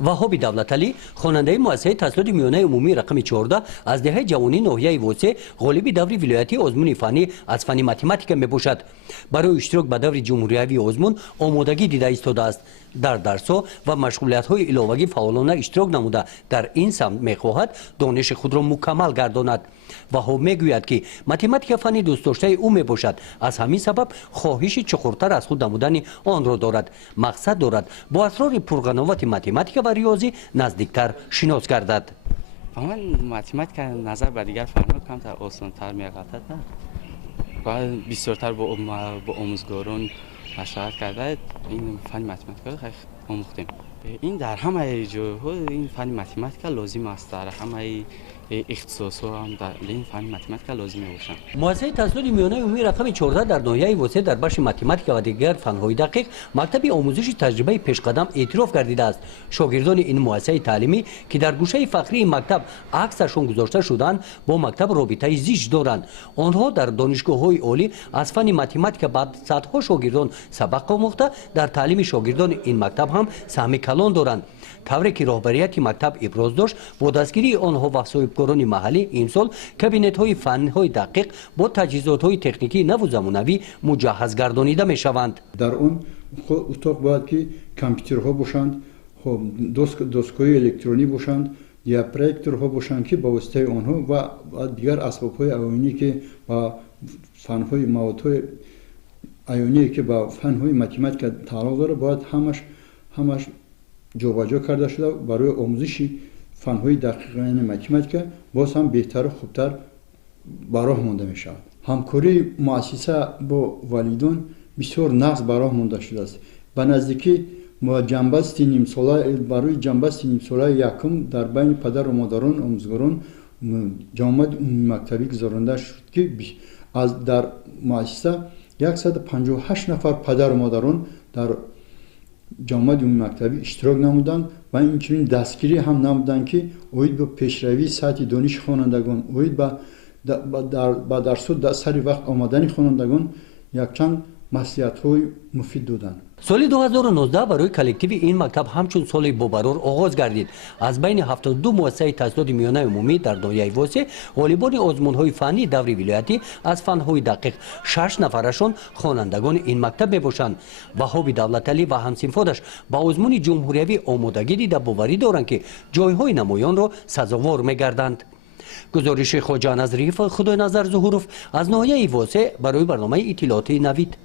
وهاب دولتعلی خواننده مؤسسه تحصیلات میانه عمومی رقم 14 از دهه جوانی ناحیه وسه غالب دوره ولایتی آزمون فنی از فن متماتیک میباشد. برای اشتراک به دوره جمهوری آزمون آمادگی دیده ایستاده است. در درس‌ها و مشغولیت‌های علاوه‌ای فعالانه اشتراک نموده در این سمت می‌خواهد دانش خود را مکمل گرداند. وهاب میگوید که متماتیک فنی دوست داشته او میباشد، از همین سبب خواهش چقورتر از خود نمودن آن را دارد. مقصد دارد با اسرار پرقناوت متماتیک و ریاضی نزدیکتر شناس گردد. من متماتیک نظر به دیگر فن‌ها کمتر آسان‌تر می‌گردد. باید بسیارتر با آموزگاران مشورت کرده این فن متماتیک را آموختیم. این در همه جاها این فن متماتیک لازم است، در همه اختصاص‌ها هم در این فن متماتیک لازم میباشند. مؤسسه تحصیلات میانه عمومی رقم 14 در ناحیه وسه در بخش متماتیک و دیگر فن‌های دقیق مکتب آموزش تجربه پیشقدم اعتراف گردیده است. شاگردان این مؤسسه تعلیمی که در گوشه فخری مکتب عکسشون گذاشته شدند با مکتب رابطه زیست دارند. آنها در دانشگاه‌های عالی از فن متماتیک بعد صدها شاگردان سبق آموخته در تعلیم شاگردان این مکتب هم سهم کلان دارند. طوری که رهبریت مکتب ابراز داشت با دستگیری آنها و صاحبکاران محلی امسال کابینت‌های فنی‌های دقیق با تجهیزات‌های تکنیکی نو و زمانوی مجهز گردانیده می‌شوند. در اون اتاق باید که کامپیوترها باشند، خب دستگاه الکترونی باشند یا پروژکتورها باشند که با واسطه آنها و دیگر اسباب‌های عیانی که با فن‌های موادهای عیانی که با فن‌های متماتیک تعلق داره باید همش جابجا کرده شده برای آموزش فن‌های دقیق متماتیک باز هم بهتر و خوبتر براه مانده می شود. همکاری مؤسسه با والدان بسیار نقص براه مانده شده است. به نزدیکی ما جنبست نیم ساله برای جنبست نیم ساله یکم در بین پدر و مادران آموزگاران جامعه مکتبی گذارنده شد که از در مؤسسه 158 نفر پدر و مادران در جامعه مکتبی اشتراک نمودند و اینچنین دستگیری هم نمودند که اوید به پیشروی سطح دانش خوانندگان اوید با درس سر وقت آمدن خوانندگان یک چند مصلحت‌های مفید دادند. سال 2019 برای کلکتیو این مکتب همچون سال بابرار آغاز گردید. از بین 72 مؤسسه تحصیلات میانه عمومی در ناحیه وسه غالبان آزمون‌های فنی دوره ولایتی از فن‌های دقیق 6 نفرشان خوانندگان این مکتب میباشند. وهاب دولتعلی و همصنفانش با آزمون جمهوری آمادگی دیده باوری دارند که جایهای نمایان را سزاوار میگردند. گزارش خواجه نظریف خدای نظر ظهوروف از ناحیه وسه برای برنامه اطلاعاتی نوید.